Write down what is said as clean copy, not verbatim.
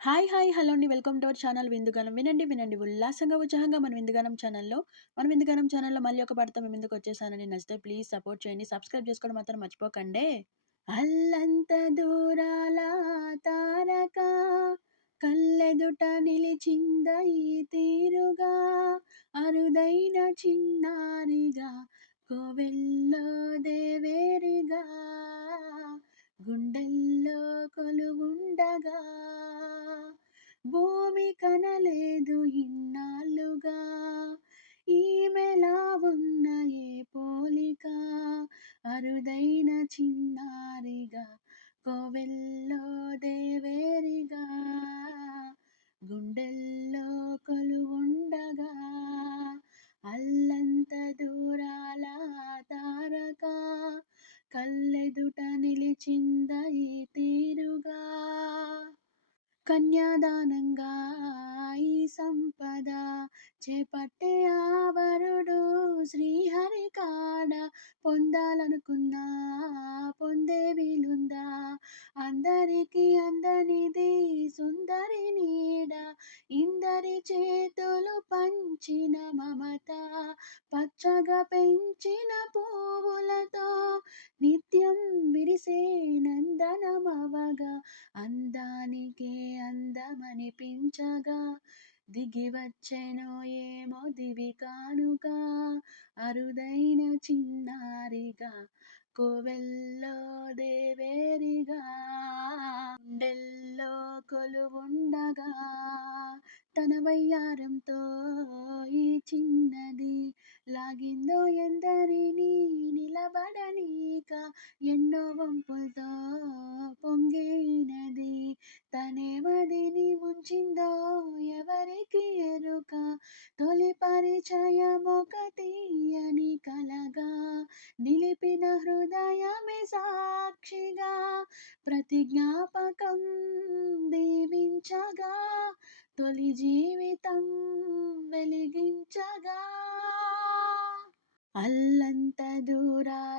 Hi. Hello అండి. Welcome to our channel Vindugaanam. వినండి ఉల్లాసంగా, ఉత్సాహంగా మన విందుగానం ఛానల్‌లో మళ్ళీ ఒక పాటతో మీ ముందుకొచ్చేసానండి. నచ్చితే ప్లీజ్ సపోర్ట్ చేయండి. సబ్స్క్రైబ్ చేసుకోవడం మాత్రం మర్చిపోకండే. అల్లంత దూరాల తారక కళ్ళెదుట నిలిచింద ఈ తీరుగా అరుదైన చిన్నారిగా కోవెల్లో దేవేరిగా గుండెల్లో కొలువుండగా భూమి కనలేదు ఇన్నాళ్ళుగా ఈమెలా ఉన్న ఏ పోలిక అరుదైన చిన్నారిగా కోవెల్లో దేవేరిగా గుండెల్లో కొలువుండగా అల్లంత దూరాల తారక కళ్ళెదుట నిలిచింద ఈ తీరుగా కన్యాదానంగా ఈ సంపద చేపట్టే ఆవరుడు శ్రీహరి కాడ పొందాలనుకున్నా పొందే వీలుందా అందరికీ అందనిది సుందరి నీడ ఇందరి చేతులు పంచిన మమత పచ్చగా పెంచిన పువ్వులతో నిత్యం విరిసే నందనమవగా అందానికే అందమనిపించగా దిగి వచ్చెనో ఏమో దివి కానుక అరుదైన చిన్నారిగా కోవెల్లో దేవేరిగా గుండెల్లో కొలువుండగా తన వయ్యారంతో ఈ చిన్నది లాగిందో ఎందరినీ నిలబడనీక ఎన్నో వంపులతో పొంగినది తనే మదిని ముంచిందో ఎవరికి ఎరుక తొలి పరిచయమొక తీయని కలగా నిలిపిన హృదయమే సాక్షిగా ప్రతి జ్ఞాపకం దీవించగా తొలి జీవితం వెలిగించగా అల్లంత దూరాల